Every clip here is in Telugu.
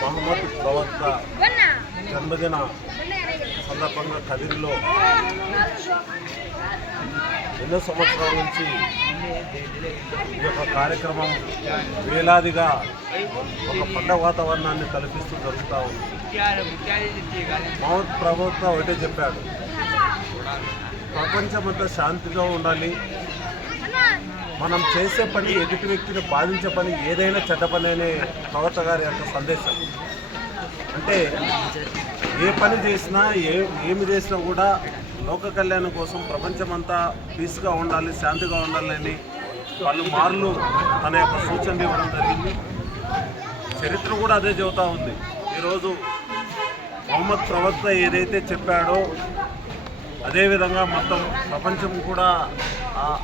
మహమ్మద్ ప్రవక్త జన్మదిన సందర్భంగా కదిరిలో ఎన్నో సంవత్సరాల నుంచి ఈ యొక్క కార్యక్రమం వేలాదిగా ఒక పండగ వాతావరణాన్ని కల్పిస్తూ జరుగుతూ ఉంది. మహమ్మద్ ప్రవక్త ఒకటే చెప్పాడు, ప్రపంచమంతా శాంతిగా ఉండాలి, మనం చేసే పని ఎదుటి వ్యక్తిని బాధించే పని ఏదైనా చెడ్డ పని అనే ప్రవక్త గారి యొక్క సందేశం. అంటే ఏ పని చేసినా ఏమి చేసినా కూడా లోక కళ్యాణం కోసం ప్రపంచమంతా పీస్గా ఉండాలి, శాంతిగా ఉండాలని పలుమార్లు తన యొక్క సూచనలు ఇవ్వడం జరిగింది. చరిత్ర కూడా అదే చెబుతూ ఉంది. ఈరోజు మహమ్మద్ ప్రవక్త ఏదైతే చెప్పాడో అదేవిధంగా మొత్తం ప్రపంచం కూడా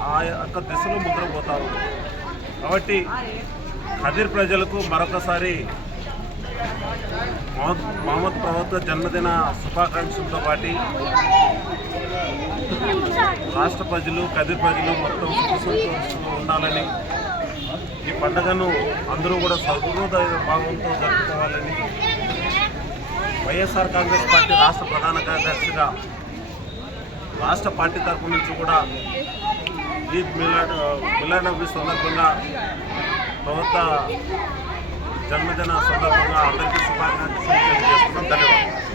ఆ యొక్క దిశలో ముద్రపోతా ఉంది. కాబట్టి ఖదీర్ ప్రజలకు మరొకసారి మహమ్మద్ ప్రవక్త జన్మదిన శుభాకాంక్షలతో పాటు రాష్ట్ర ప్రజలు ఖదీర్ ప్రజలు మొత్తం సుఖసంతోషంగా ఉండాలని, ఈ పండుగను అందరూ కూడా సహృదయ భావంతో జరుపుకోవాలని వైఎస్ఆర్ కాంగ్రెస్ పార్టీ రాష్ట్ర ప్రధాన కార్యదర్శిగా రాష్ట్ర పార్టీ తరఫు నుంచి కూడా ఈద్ మిలాడ్ నబీ సందర్భంగా ప్రవక్త జన్మదిన సందర్భంగా అందరికీ శుభాకాంక్షలు తెలియజేస్తున్నాం. ధన్యవాదాలు.